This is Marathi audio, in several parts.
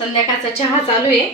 संध्याकाळचा चहा चालू आहे.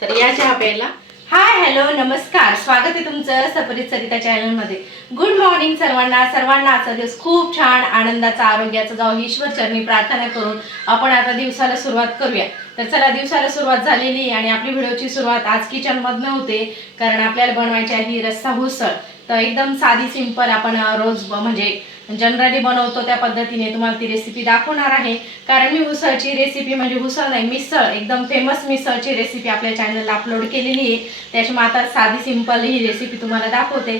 तर या चहा प्यायला. हाय हॅलो नमस्कार. स्वागत आहे तुमचं सपरित सरिता चॅनलमध्ये. गुड मॉर्निंग सर्वांना. सर्वांना आजचा दिवस खूप छान आनंदाचा आरोग्याचा जाऊ ईश्वर चरणी प्रार्थना करून आपण आता दिवसाला सुरुवात करूया. तर चला दिवसाला सुरुवात झालेली आणि आपली व्हिडिओची सुरुवात आज किचनमधनं होते कारण आपल्याला बनवायची आहे रस्सा हुसळ तर एकदम साधी सिंपल आपण रोज म्हणजे जनरली बनवतो त्या पद्धतीने तुम्हाला ती रेसिपी दाखवणार आहे. कारण मी उसळची रेसिपी म्हणजे उसळ नाही मिसळ एकदम फेमस मिसळची रेसिपी आपल्या चॅनलला अपलोड केलेली आहे. त्याच्यामुळे आता साधी सिंपल ही रेसिपी तुम्हाला दाखवते.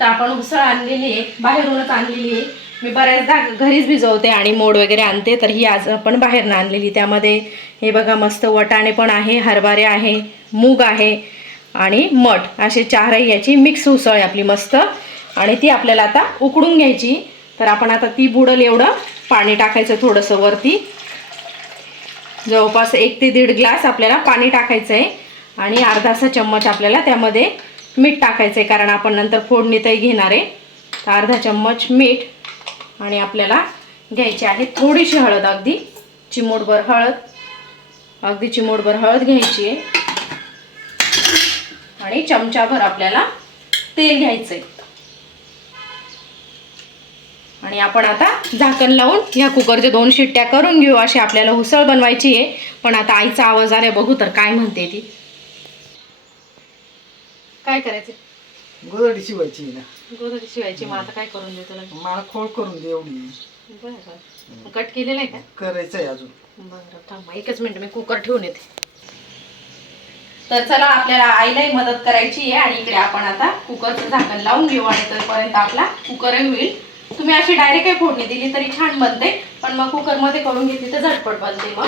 तर आपण उसळ आणलेली आहे बाहेरूनच आणलेली आहे. मी बऱ्याचदा घरीच भिजवते आणि मोड वगैरे आणते तर ही आज आपण बाहेरनं आणलेली. त्यामध्ये हे बघा मस्त वटाणे पण आहे हरभरे आहे मूग आहे आणि मठ. असे चारही याची मिक्स उसळ आहे आपली मस्त. आणि ती आपल्याला आता उकडून घ्यायची. तर आपण आता ती बुडल एवढं पाणी टाकायचं थोडंसं वरती. जवळपास एक ते दीड ग्लास आपल्याला पाणी टाकायचं आहे आणि अर्धासा चम्मच आपल्याला त्यामध्ये मीठ टाकायचं आहे कारण आपण नंतर फोडणीतही घेणार आहे. तर अर्धा चम्मच मीठ आणि आपल्याला घ्यायची आहे थोडीशी हळद अगदी चिमूटभर हळद. अगदी चिमूटभर हळद घ्यायची आहे. आणि चमचाभर आपल्याला तेल घ्यायचं आहे आणि आपण आता झाकण लावून ह्या कुकरच्या दोन शिट्ट्या करून घेऊ. अशी आपल्याला उसळ बनवायची आहे. पण आता आईचा आवाज आलाय बघू तर काय म्हणते ती. काय करायचं? गोदडी शिवायची ना. गोदडी शिवायची. मग आता काय करून देतो तुला मला खोड करून दे एवढी. बरं बरं. कट केलेलं आहे का? करायचं आहे अजून. बरं थांबा एकच मिनिट मी कुकर ठेवून येते. तर चला आपल्याला आईलाही मदत करायची आहे. आणि इकडे आपण आता कुकरचं झाकण लावून घेऊ आणि तोपर्यंत आपला कुकरही होईल. तुम्ही अशी डायरेक्ट फोडणी दिली तरी छान बनते. पण मग कुकरमध्ये करून घेतली तर झटपट बनते मग.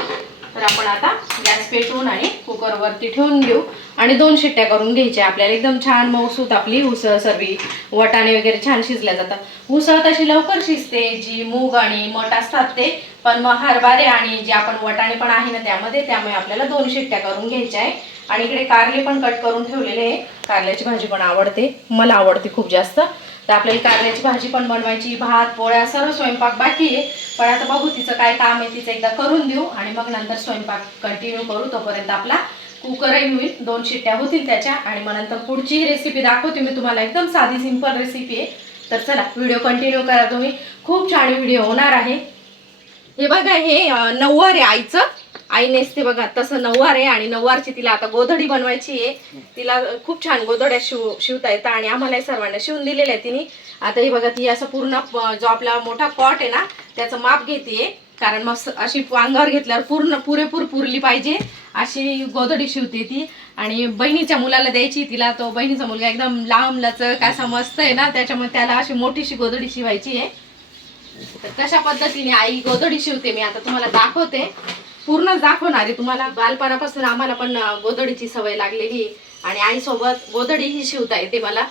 तर आपण आता गॅस पेटवून आणि कुकरवरती ठेवून घेऊ. आणि दोन शिट्ट्या करून घ्यायच्या. आपल्याला एकदम छान मऊसूत आपली उसळ सर्वी. वटाणे वगैरे छान शिजल्या जातात. उसळ तशी लवकर शिजते. जी मूग आणि मठ असतात ते. पण मग हरभारे आणि जे आपण वटाणे पण आहे ना त्यामध्ये त्यामुळे आपल्याला दोन शिट्ट्या करून घ्यायच्या आहे. आणि इकडे कारले पण कट करून ठेवलेले आहे. कारल्याची भाजी पण आवडते. मला आवडते खूप जास्त. तर आपल्याला कारल्याची भाजी पण बनवायची भात पोळ्या सर्व स्वयंपाक बाकी आहे. पण आता बघू तिचं काय काम आहे तिचं एकदा करून देऊ आणि मग नंतर स्वयंपाक कंटिन्यू करू. तोपर्यंत आपला कुकरही होईल दोन शिट्ट्या होतील त्याच्या. आणि मग नंतर पुढची रेसिपी दाखवते मी तुम्हाला. एकदम साधी सिंपल रेसिपी आहे. तर चला व्हिडिओ कंटिन्यू करा तुम्ही. खूप छान व्हिडिओ होणार आहे. हे बघा हे नऊवारी नऊवार आहे आईचं आई नेसते बघा तसं नऊवार आहे आणि नऊवारची तिला आता गोधडी बनवायची आहे. तिला खूप छान गोधड्या शिव शिवता येतात आणि आम्हाला सर्वांना शिवून दिलेल्या आहे तिने. आता हे बघा ती असं पूर्ण जो आपला मोठा पॉट आहे ना त्याचं माप घेते. कारण मग अशी अंगावर घेतल्यावर पूर्ण पुरेपूर पुरली पाहिजे अशी गोधडी शिवते ती. आणि बहिणीच्या मुलाला द्यायची तिला तो बहिणीचा मुलगा एकदम लांब लचक असा मस्त आहे ना त्याच्यामुळे त्याला अशी मोठीशी गोधडी शिवायची आहे. तर कशा पद्धतीने आई गोधडी शिवते मी आता तुम्हाला दाखवते. पूर्ण दाखवणार आहे तुम्हाला. बालपणापासून आम्हाला पण गोधडीची सवय लागलेली आणि आईसोबत गोधडी ही शिवता येते मला.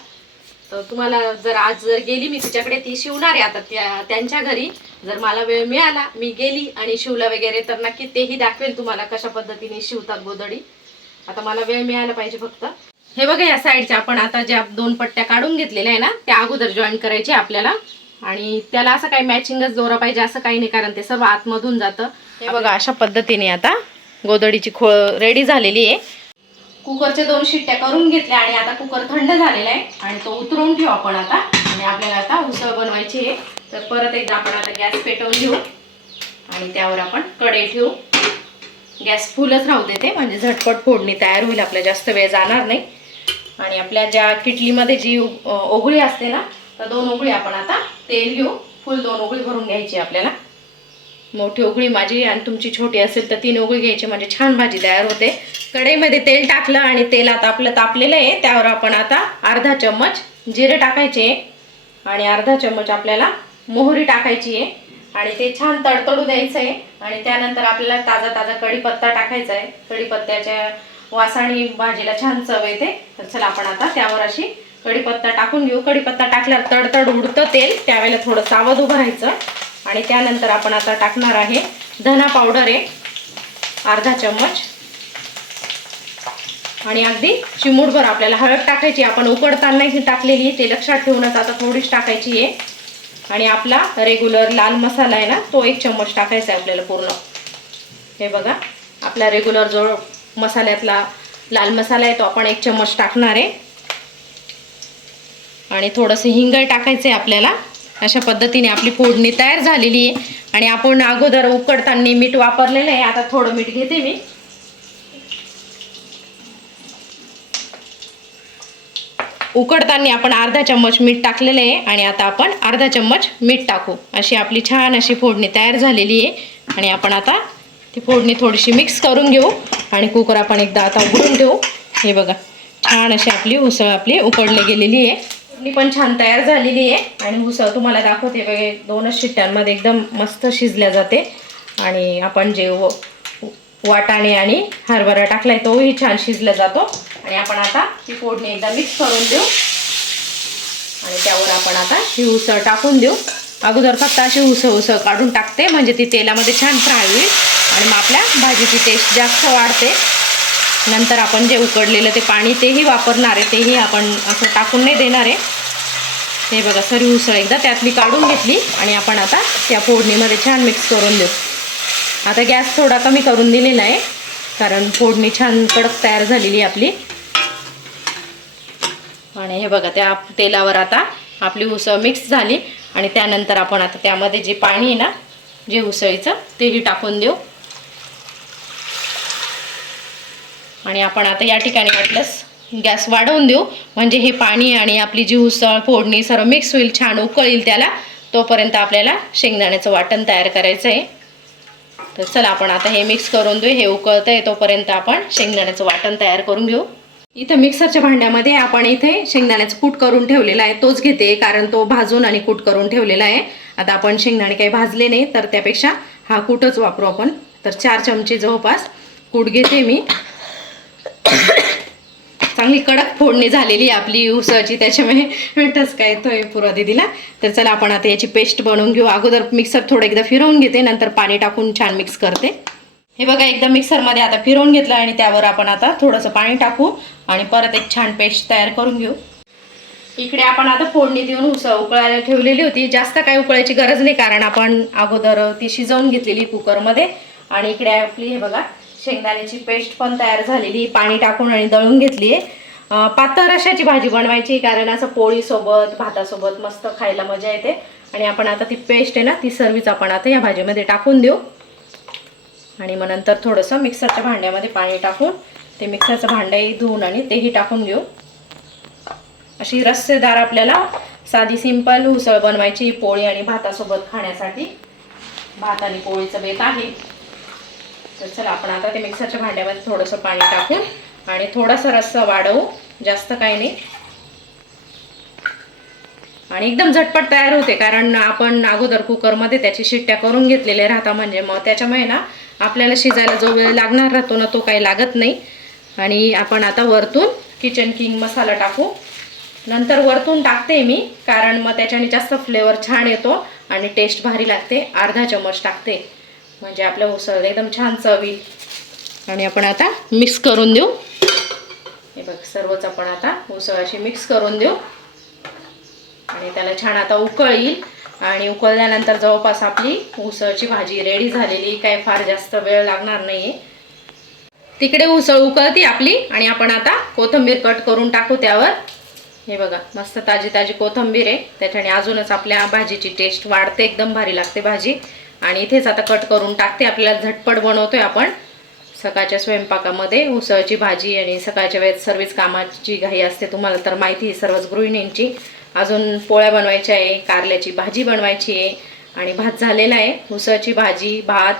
तर तुम्हाला जर आज जर गेली मी तिच्याकडे ती शिवणार आहे आता त्या त्यांच्या घरी. जर मला वेळ मिळाला मी गेली आणि शिवला वगैरे तर नक्की तेही दाखवेल तुम्हाला कशा पद्धतीने शिवतात गोधडी. आता मला वेळ मिळाला पाहिजे फक्त. हे बघा या साईडच्या आपण आता ज्या दोन पट्ट्या काढून घेतलेल्या आहे ना त्या अगोदर जॉईन करायचे आपल्याला. आणि त्याला असं काही मॅचिंगच दोरा पाहिजे असं काही नाही कारण ते सर्व आतमधून जातं. हे बघा अशा पद्धतीने आता गोदडीची खोळ रेडी झालेली आहे. कुकरच्या दोन शिट्ट्या करून घेतल्या आणि आता कुकर थंड झालेला आहे आणि तो उतरून ठेवू आपण आता. आणि आपल्याला आता उसळ बनवायची आहे. तर परत एकदा आपण आता गॅस पेटवून घेऊ आणि त्यावर आपण कढई ठेवू. गॅस फुलच राहू देते म्हणजे झटपट फोडणी तयार होईल आपल्या जास्त वेळ जाणार नाही. आणि आपल्या ज्या किटलीमध्ये जी ओघळी असते ना तर दोन उघळी आपण आता तेल घेऊ. फुल दोन उघळी भरून घ्यायची आपल्याला. मोठी उघळी माझी आणि तुमची छोटी असेल तर तीन उघळी घ्यायची. म्हणजे छान भाजी तयार होते. कढईमध्ये तेल टाकलं आणि तेल आता आपलं तापलेलं आहे. त्यावर आपण आता अर्धा चम्मच जिरे टाकायचे आणि अर्धा चम्मच आपल्याला मोहरी टाकायची आहे. आणि ते छान तडतडू द्यायचं आहे. आणि त्यानंतर आपल्याला ताजा ताजा कढीपत्ता टाकायचा आहे. कढीपत्त्याच्या वासाने भाजीला छान चव येते. तर चला आपण आता त्यावर अशी कढीपत्ता टाकून घेऊ. कढीपत्ता टाकल्यावर तडतड उडतं तेल. त्यावेळेला थोडं सावध उभं राहायचं. आणि त्यानंतर आपण आता टाकणार आहे धना पावडर आहे अर्धा चम्मच. आणि अगदी चिमूटभर आपल्याला हळद टाकायची आपण उकडताना ही टाकलेली आहे, ते लक्षात ठेवूनच आता थोडीच टाकायची आहे. आणि आपला रेग्युलर लाल मसाला आहे ना तो एक चम्मच टाकायचा आहे आपल्याला पूर्ण. हे बघा आपला रेग्युलर जो मसाल्यातला लाल मसाला आहे तो आपण एक चम्मच टाकणार आहे. आणि थोडंसं हिंगळ टाकायचं आहे आपल्याला. अशा पद्धतीने आपली फोडणी तयार झालेली आहे. आणि आपण अगोदर उकडताना मीठ वापरलेलं आहे. आता थोडं मीठ घेते मी. उकडताना आपण अर्धा चम्मच मीठ टाकलेलं आहे. आणि आता आपण अर्धा चम्मच मीठ टाकू. अशी आपली छान अशी फोडणी तयार झालेली आहे. आणि आपण आता ती फोडणी थोडीशी मिक्स करून घेऊ. आणि कुकर आपण एकदा आता उघडून ठेवू हे बघा छान अशी आपली उसळ आपली उकडली गेलेली आहे. चटणी पण छान तयार झालेली आहे. आणि उसळ तुम्हाला दाखवते बघे दोनच शिट्ट्यांमध्ये एकदम मस्त शिजल्या जाते. आणि आपण जे वाटाणे आणि हरभरा टाकलाय तोही छान शिजला जातो. आणि आपण आता ती फोडणी एकदा मिक्स करून देऊ. आणि त्यावर आपण आता ही उसळ टाकून देऊ. अगोदर फक्त अशी उसळ उसळ काढून टाकते. म्हणजे ती तेलामध्ये छान फ्राय होईल. आणि मग आपल्या भाजीची टेस्ट जास्त वाढते. नंतर आपण जे उकडलेलं ते पाणी तेही वापरणार आहे तेही आपण असं टाकून नाही देणार आहे. हे बघा सरी उसळ एकदा त्यातली काढून घेतली आणि आपण आता त्या फोडणीमध्ये छान मिक्स करून देऊ. आता गॅस थोडा कमी करून दिलेला आहे कारण फोडणी छान कडक तयार झालेली आहे आपली. आणि हे बघा त्या तेलावर आता आपली उसळ मिक्स झाली आणि त्यानंतर आपण आता त्यामध्ये जे पाणी आहे ना जे उसळीचं तेही टाकून देऊ. आणि आपण आता या ठिकाणी वाटलंच गॅस वाढवून देऊ. म्हणजे हे पाणी आणि आपली जी उसळ फोडणी सर्व मिक्स होईल छान उकळील त्याला. तोपर्यंत आपल्याला शेंगदाण्याचं वाटण तयार करायचं आहे. तर चला आपण आता हे मिक्स करून देऊ. हे उकळतं आहे तोपर्यंत आपण शेंगदाण्याचं वाटण तयार करून घेऊ. इथं मिक्सरच्या भांड्यामध्ये आपण इथे शेंगदाण्याचं कूट करून ठेवलेला आहे. तोच घेते कारण तो भाजून आणि कूट करून ठेवलेला आहे. आता आपण शेंगदाणे काही भाजले नाही तर त्यापेक्षा हा कूटच वापरू आपण. तर चार चमचे जवळपास कूट घेते मी. चांगली कडक फोडणी झालेली आहे आपली उसळची त्याच्यामुळे टसका येतोय पुरा दिदीला. तर चला आपण आता याची पेस्ट बनवून घेऊ. अगोदर मिक्सर थोडं एकदा फिरवून घेते नंतर पाणी टाकून छान मिक्स करते. हे बघा एकदा मिक्सरमध्ये आता फिरवून घेतलं आणि त्यावर आपण आता थोडंसं पाणी टाकू आणि परत एक छान पेस्ट तयार करून घेऊ. इकडे आपण आता फोडणी देऊन उसळ उकळायला ठेवलेली होती. जास्त काही उकळायची गरज नाही कारण आपण अगोदर ती शिजवून घेतलेली कुकरमध्ये आणि इकडे आपली हे बघा शेंगदाण्याची पेस्ट पण तयार झालेली पाणी टाकून आणि दळून घेतली आहे. पातळ रशाची भाजी बनवायची कारण असं पोळीसोबत भातासोबत मस्त खायला मजा येते. आणि आपण आता ती पेस्ट आहे ना ती सर्वीच आपण आता या भाजीमध्ये टाकून देऊ. आणि मग नंतर थोडंसं मिक्सरच्या भांड्यामध्ये पाणी टाकून ते मिक्सरचं भांडंही धुवून आणि तेही टाकून घेऊ. अशी रस्सेदार आपल्याला साधी सिंपल उसळ बनवायची पोळी आणि भातासोबत खाण्यासाठी. भात आणि पोळीचं बेत आहे. तर चला आपण आता ते मिक्सरच्या भांड्यामध्ये थोडंसं पाणी टाकून आणि थोडासा रस्सा वाढवू. जास्त काही नाही. आणि एकदम झटपट तयार होते कारण आपण अगोदर कुकरमध्ये त्याची शिट्ट्या करून घेतलेल्या राहता म्हणजे मग त्याच्यामुळे ना आपल्याला शिजायला जो वेळ लागणार राहतो ना तो काही लागत नाही. आणि आपण आता वरतून किचन किंग मसाला टाकू. नंतर वरतून टाकते मी कारण मग त्याच्याने जास्त फ्लेवर छान येतो आणि टेस्ट भारी लागते. अर्धा चमच टाकते. म्हणजे आपल्या उसळ एकदम छान चवी आणि आपण आता मिक्स करून देऊ. हे बघ सर्वच आपण आता उसळ अशी मिक्स करून देऊ. आणि त्याला छान आता उकळ येईल आणि उकळल्यानंतर जवळपास आपली उसळची भाजी रेडी झालेली. काय फार जास्त वेळ लागणार नाहीये. तिकडे उसळ उकळती आपली. आणि आपण आता कोथिंबीर कट करून टाकू त्यावर. हे बघा मस्त ताजी ताजी कोथिंबीर आहे. त्याच्याने अजूनच आपल्या भाजीची टेस्ट वाढते. एकदम भारी लागते भाजी. आणि इथेच आता कट करून टाकते. आपल्याला झटपट बनवतोय आपण. सकाळच्या स्वयंपाकामध्ये उसळची भाजी आणि सकाळच्या वेळेत सर्वच कामाची घाई असते तुम्हाला तर माहिती आहे सर्वच गृहिणींची. अजून पोळ्या बनवायच्या आहे कारल्याची भाजी बनवायची आहे आणि भात झालेला आहे. उसळची भाजी भात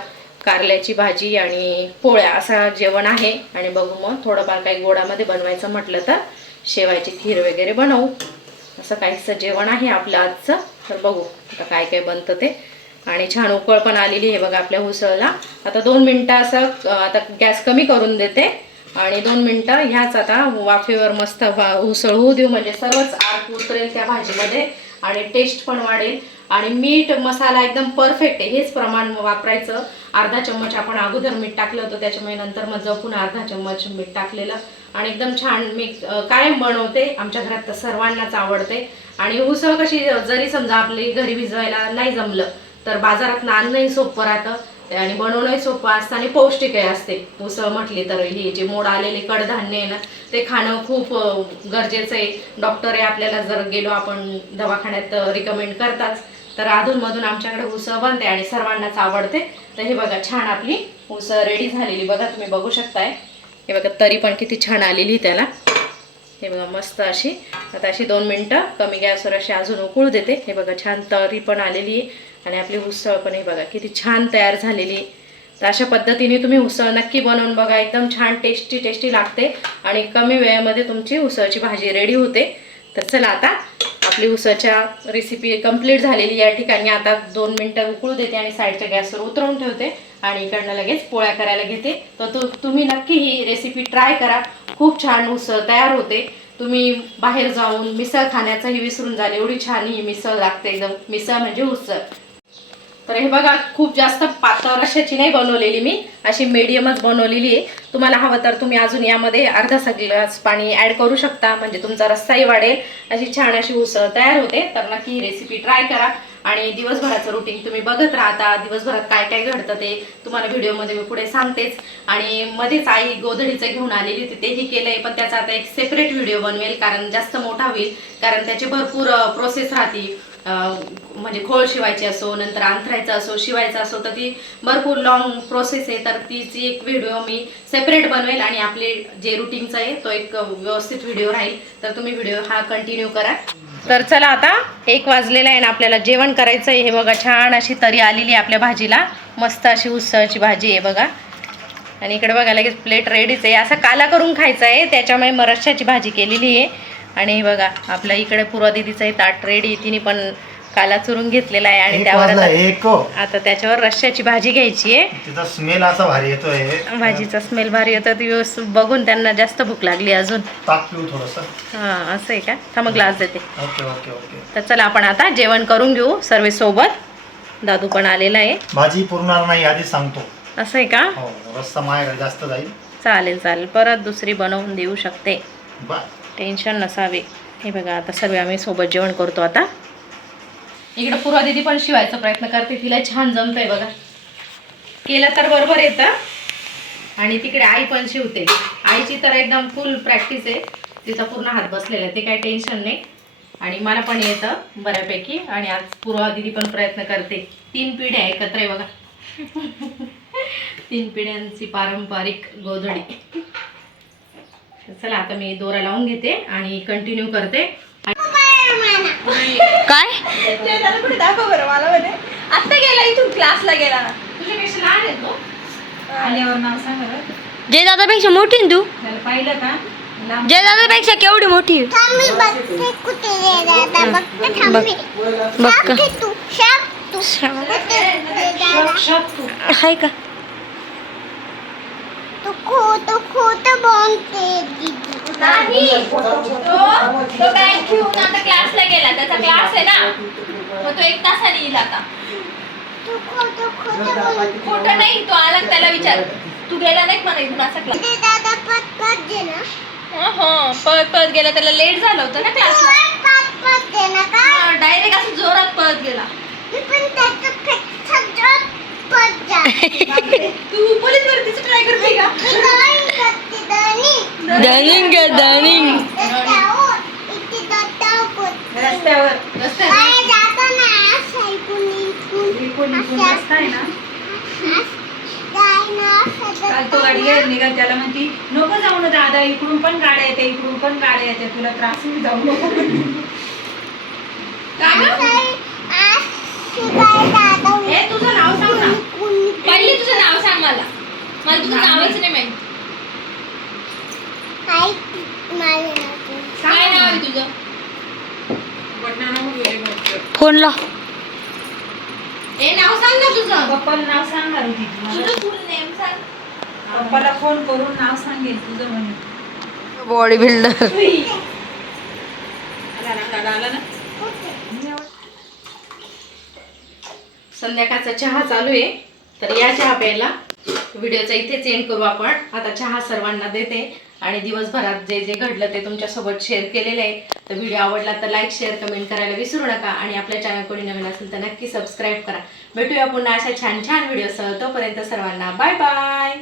कारल्याची भाजी आणि पोळ्या असं जेवण आहे. आणि बघू मग थोडंफार काही गोडामध्ये बनवायचं म्हटलं तर शेवायची खीर वगैरे बनवू. असं काहीसं जेवण आहे आपलं आजचं. तर बघू आता काय काय बनतं ते. आणि छान उकळ पण आलेली आहे बघा आपल्या उसळला. आता दोन मिनटं असं आता गॅस कमी करून देते. आणि दोन मिनटं ह्याच आता वाफेवर मस्त वा- उसळ होऊ देऊ. म्हणजे सर्वच आग उतरेल त्या भाजीमध्ये आणि टेस्ट पण वाढेल. आणि मीठ मसाला एकदम परफेक्ट आहे. हेच प्रमाण वापरायचं. अर्धा चम्मच आपण अगोदर मीठ टाकलं होतं. त्याच्यामुळे नंतर मग जपून अर्धा चम्मच मीठ टाकलेलं. आणि एकदम छान मी कायम बनवते. आमच्या घरात तर सर्वांनाच आवडते. आणि उसळ कशी जरी समजा आपली घरी भिजवायला नाही जमलं तर बाजारात आणणंही सोपं राहतं. आणि बनवणंही सोपं असतं आणि पौष्टिकही असते. उसळ म्हटली तर हे जे मोड आलेले कडधान्य आहे ना ते खाणं खूप गरजेचं आहे. डॉक्टर आहे आपल्याला जर गेलो आपण दवाखान्यात रिकमेंड करतात तर अधूनमधून आमच्याकडे उसळ बनते आणि सर्वांनाच आवडते. तर हे बघा छान आपली उसळ रेडी झालेली. बघा तुम्ही बघू शकताय. हे बघा तरी पण किती छान आलेली त्याला. हे बघा मस्त अशी. आता अशी दोन मिनटं. कमी गॅसवर अशी अजून उकळू देते. हे बघा छान तरी पण आलेली आहे. आणि आपली उसळ पण हे बघा किती छान तयार झालेली आहे. तर अशा पद्धतीने तुम्ही उसळ नक्की बनवून बघा. एकदम छान टेस्टी टेस्टी लागते. आणि कमी वेळेमध्ये तुमची उसळची भाजी रेडी होते. तर चला आता आपली उसळच्या रेसिपी कंप्लीट झालेली या ठिकाणी. आता दोन मिनटं उकळू देते आणि साईडच्या गॅसवर उतरवून ठेवते. आणि इकडनं लगेच पोळ्या करायला घेते. तर तु तुम्ही नक्की ही रेसिपी ट्राय करा. खूप छान उसळ तयार होते. तुम्ही बाहेर जाऊन मिसळ खाण्याचंही विसरून जाल. एवढी छान ही मिसळ लागते एकदम. मिसळ म्हणजे उसळ. तर हे बघा खूप जास्त पातळ अशाची नाही बनवलेली मी. अशी मीडियमच बनवलेली आहे. तुम्हाला हवं तर तुम्ही अजून यामध्ये अर्धा ग्लास पाणी ॲड करू शकता. म्हणजे तुमचा रस्साही वाढेल. अशी छान अशी उसळ तयार होते. तर नक्की ही रेसिपी ट्राय करा. आणि दिवसभराचं रुटीन तुम्ही बघत राहता. दिवसभरात काय काय घडतं ते तुम्हाला व्हिडिओमध्ये मी पुढे सांगतेच. आणि मध्येच आई गोधडीचं घेऊन आलेली होती. तेही केलंय. पण त्याचा आता एक सेपरेट व्हिडिओ बनवेल. कारण जास्त मोठा होईल. कारण त्याचे भरपूर प्रोसेस राहतील. म्हणजे खोळ शिवायची असो नंतर अंथरायचा असो शिवायचा असो तर ती भरपूर लॉंग प्रोसेस आहे. तर तिची एक व्हिडिओ मी सेपरेट बनवेल आणि आपले जे रुटीनचा आहे तो एक व्यवस्थित व्हिडिओ राहील. तर तुम्ही व्हिडिओ हा कंटिन्यू करा. तर चला आता एक वाजलेला आहे ना आपल्याला जेवण करायचं आहे हे बघा छान अशी तरी आलेली आहे आपल्या भाजीला. मस्त अशी उसळची भाजी आहे बघा. आणि इकडे बघा लगेच प्लेट रेडीच आहे. असं काला करून खायचं आहे. त्याच्यामुळे मग भाजी केलेली आहे. आणि हे बघा आपल्या इकडे पूर्वा दिदीचं ताट रेडी तिने पण काला चुरून घेतलेला आहे आणि त्यावर वाजला आता त्याच्यावर रश्श्याची भाजी घ्यायची आहे. स्मेल असा भारी येतोय. भाजीचा स्मेल भारी होता ती बघून त्यांना जास्त भूक लागली अजून. हां असं आहे का? थांब ग्लास देते. Okay okay okay. तर चला आपण आता जेवण करून घेऊ सर्व सोबत. दादू पण आलेला आहे. भाजी पुरणार नाही आधी सांगतो. असं आहे का? हो रस्ता माझ्याकडे जास्त जाईल. चालेल चालेल. परत दुसरी बनवून देऊ शकते. बर टेन्शन नसावे. हे बघा आता सर्व आम्ही सोबत जेवण करतो आता. इकडं पूर्वा दिदी पण शिवायचा प्रयत्न करते तिला छान जमतंय बघा. केलं तर बरोबर येतं. आणि तिकडे आई पण शिवते. आईची तर एकदम फुल प्रॅक्टिस आहे. तिचा पूर्ण हात बसलेला आहे ते काही टेन्शन नाही. आणि मला पण येतं बऱ्यापैकी. आणि आज पूर्वा दिदी पण प्रयत्न करते. तीन पिढ्या एकत्र आहे बघा. तीन पिढ्यांची पारंपरिक गोधडी. चला आता मी दोरा लावून घेते आणि कंटिन्यू करते. काय? ते त्याला कुठे दाखव बरं मला म्हणे. आत्ता गेला इथून क्लासला गेला. ना तुझ्यापेक्षा लहान आहे तो आल्यावर नाव सांग बरं. जय दादापेक्षा मोठी तू? पाहिलं का? जय दादापेक्षा केवढी मोठी आहे? का? नाही तो तो बॅग घेऊन आता क्लासला गेला. त्याचा क्लास आहे ना. मग तो एक तासाने येईल आता. खोटं नाही तो आला का त्याला विचार. तू गेला नाही इथून असा क्लास हो पळत पळत गेला त्याला लेट झालं होतं ना क्लासला डायरेक्ट असं जोरात पळत गेला तू पोलीस भरतीचं ट्राय करते का डनिंग डनिंग रस्त्यावर काल तो गाडी निघाल त्याला म्हणती नको जाऊ ना दादा इकडून पण गाड्या येते इकडून पण गाड्या येते तुला त्रास जाऊ नको. हे तुझं नाव सांग ना. पहिले तुझं नाव सांग मला. मला तुझं नावच नाही माहिती काय नाव आहे तुझं फोन ला. हे नाव सांग ना तुझं. पप्पाला नाव सांगणार होती ती मला. तुझं फुल नेम सांग. पप्पाला फोन करून नाव सांगेल तुझं म्हणून बॉडी बिल्डर संध्याकाळचा चहा चालू आहे. तर या चहा प्यायला. व्हिडिओचा इथेच एंड करू आपण. आता चहा सर्वांना देते. आणि दिवसभरात जे जे घडलं ते तुमच्यासोबत शेअर केलेलं आहे. तर व्हिडिओ आवडला तर लाईक शेअर कमेंट करायला विसरू नका. आणि आपल्या चॅनल कोणी नवीन असेल तर नक्की सबस्क्राईब करा. भेटूया पुन्हा अशा छान छान व्हिडिओसह तोपर्यंत सर्वांना बाय बाय